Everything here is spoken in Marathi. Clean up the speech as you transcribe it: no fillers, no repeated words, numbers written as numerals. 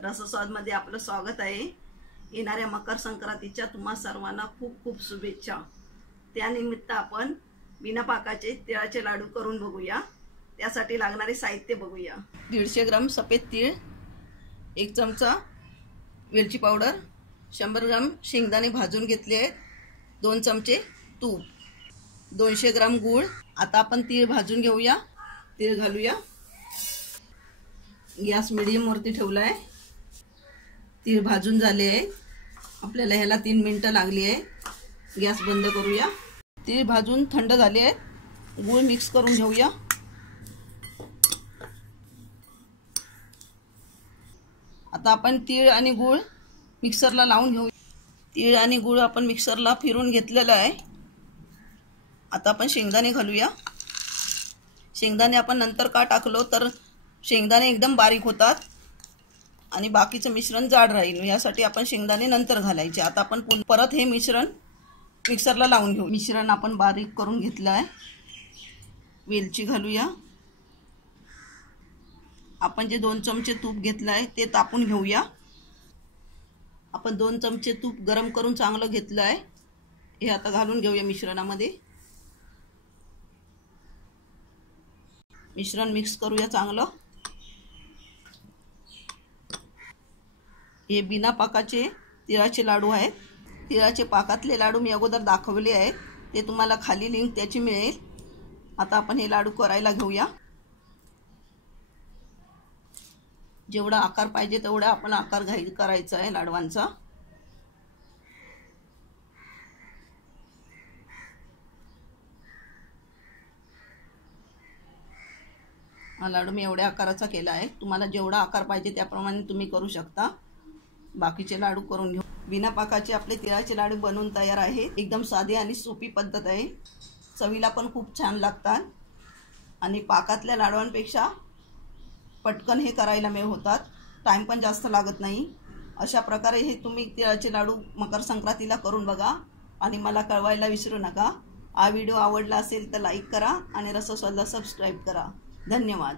रसस्वादमध्ये आपलं स्वागत आहे। येणाऱ्या मकर संक्रांतीच्या तुम्हा सर्वांना खूप खूप शुभेच्छा। त्यानिमित्त आपण बिना पाकाचे तिळाचे लाडू करून बघूया। त्यासाठी लागणारे साहित्य बघूया। 150 ग्राम सफेद तीळ, 1 चमचा वेलची पावडर, 100 ग्राम शेंगदाणे भाजून घेतले आहेत, 2 चमचे तूप, 200 ग्राम गूळ। आता आपण तीळ भाजून घेऊया। तीळ घालूया। गॅस मीडियम वरती ठेवला आहे। तीळ भाजून झाले आहे। आपल्याला ह्याला 3 मिनिटं लागली आहे। गॅस बंद करूया। तीळ भाजून थंड झाले आहेत। गूळ मिक्स करून घेऊया। आता आपण तीळ आणि गूळ मिक्सरला लावून घेऊ। तीळ आणि गूळ आपण मिक्सरला फिरून घेतलेला आहे। आता आपण शेंगदाणे घालूया। शेंगदाणे आपण नंतर का टाकलो तर शेंगदाणे एकदम बारीक होतात आणि बाकीचं मिश्रण जाड राहील, यासाठी आपण शेंगदाणे नंतर घालायचे। आता आपण परत हे मिश्रण मिक्सरला लावून घेऊ। मिश्रण आपण बारीक करून घेतलं आहे। वेलची घालूया। आपण जे 2 चमचे तूप घेतलं आहे ते तापून घेऊया। आपण 2 चमचे तूप गरम करून चांगलं घेतलं आहे। हे आता घालून घेऊया मिश्रणामध्ये। मिश्रण मिक्स करूया चांगलं। हे बिना पाकाचे तिळाचे लाडू आहेत। तिळाचे पाकातले लाडू मी अगोदर दाखवले आहेत, ते तुम्हाला खाली लिंक त्याची मिळेल। आता आपण हे लाडू करायला घेऊया। जेवढा आकार पाहिजे तेवढा आपण आकार करायचा आहे लाडवांचा। हा लाडू मी एवढ्या आकाराचा केला आहे। तुम्हाला जेवढा आकार पाहिजे त्याप्रमाणे तुम्ही करू शकता। बाकीचे लाडू करून घेऊ। बिना पाकाचे आपले तिळाचे लाडू बनवून तयार आहे। एकदम साधी आणि सोपी पद्धत आहे। चवीला पण खूप छान लागतात आणि पाकातल्या लाडवांपेक्षा पटकन हे करायला मिळ होतात। टाइम पण जास्त लागत नाही। अशा प्रकारे हे तुम्ही तिळाचे लाडू मकर संक्रांतीला करून बघा आणि मला कळवायला विसरू नका। हा व्हिडिओ आवडला असेल तर लाईक करा आणि रसस्वादला सबस्क्राइब करा। धन्यवाद।